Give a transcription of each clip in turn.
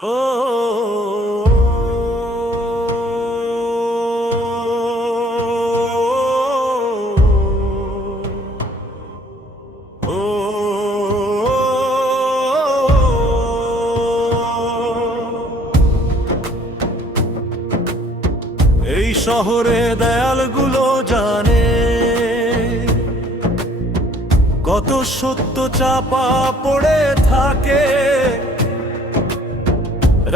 এই শহরে দেয়ালগুলো জানে কত সত্য চাপা পড়ে থাকে।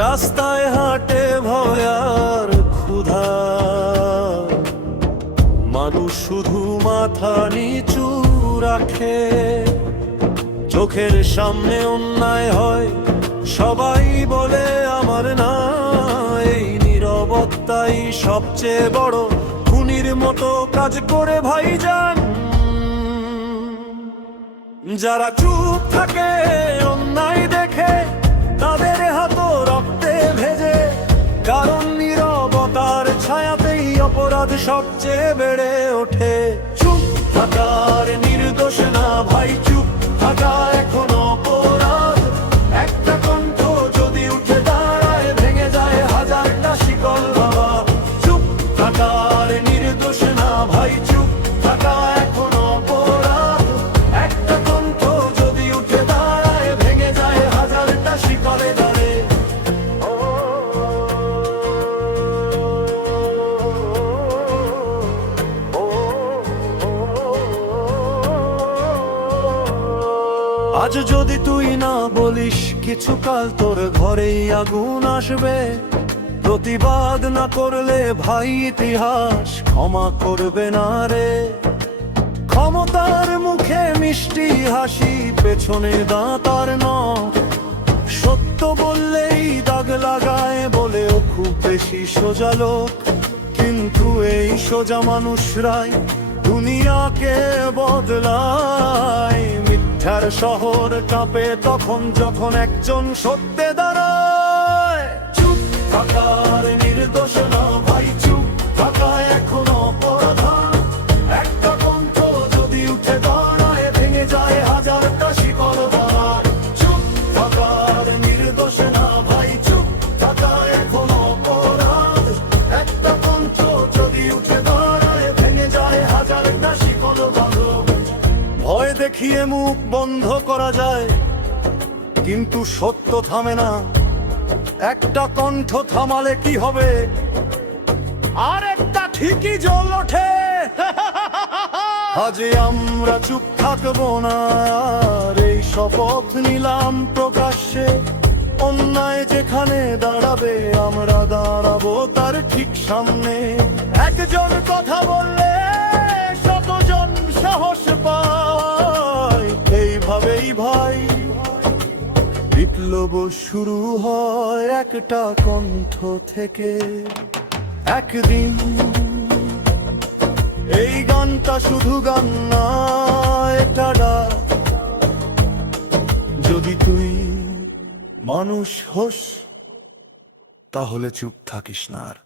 রাস্তায় হাঁটে ভয় আর ক্ষুধা, মানুষ শুধু মাথা নিচু রাখে। চোখের সামনে অন্যায় হয়, সবাই বলে আমার না। এই নীরবতাই সবচেয়ে বড় খুনির মতো কাজ করে ভাইজান। যারা চুপ থাকে অন্যায় দেখে, তাদের হাত রক্তে ভেজে। কারণ নীরবতার ছায়াতেই অপরাধ সবচেয়ে বেড়ে ওঠে। চুপ থাকার নির্দোষ না ভাই, চুপ থাকা এখনো অপরাধ। একটা কণ্ঠ যদি উঠে দাঁড়ায়, ভেঙে যায় হাজারটা শিকল বাবা। চুপ থাকার নির্দোষ না ভাই, চুপ থাকা এখনো অপরাধ। একটা কণ্ঠ যদি উঠে দাঁড়ায়, ভেঙে যায় হাজারটা শিকলে দাঁড়ে। আজ যদি তুই না বলিস কিছু, কাল তোর ঘরেই আগুন আসবে। প্রতিবাদ না করলে ভাই ইতিহাস ক্ষমা করবে না রে। ক্ষমতার মুখে মিষ্টি হাসি, পেছনে দাঁত আর নখ। সত্য বললেই দাগ লাগায়, বলেও খুব বেশি সোজা লোক। কিন্তু এই সোজা মানুষরাই দুনিয়াকে বদলায়। মিথ্যার শহর কাঁপে তখন যখন একজন সত্যে দাঁড়ায়। চুপ থাকার নির্দোষ না ভাই, চুপ থাকা এখনো অপরাধ। একটা কণ্ঠ যদি উঠে দাঁড়ায়, ভেঙে যায় হাজারটা শিকল বাঁধ। চুপ থাকার নির্দোষ না ভাই, চুপ থাকা এখনো অপরাধ। একটা কণ্ঠ যদি উঠে দাঁড়ায়, ভেঙে যায় হাজারটা শিকল বাঁধ। ভয় দেখিয়ে মুখ বন্ধ করা যায়, কিন্তু সত্য থামে না। একটা কণ্ঠ থামালে কি হবে, আর একটা ঠিকই জ্বল ওঠে। আজ আমরা চুপ থাকবো না, আর এই শপথ নিলাম প্রকাশ্যে। অন্যায় যেখানে দাঁড়াবে, আমরা দাঁড়াবো তার ঠিক সামনে। একজন কথা বললে শতজন সাহস পায়। এইভাবেই ভাই বিপ্লব শুরু হয় একটা কণ্ঠ থেকে। একদিন এই গানটা শুধু গান না, এটা ডাক। যদি তুই মানুষ হোস, তাহলে চুপ থাকিস না আর।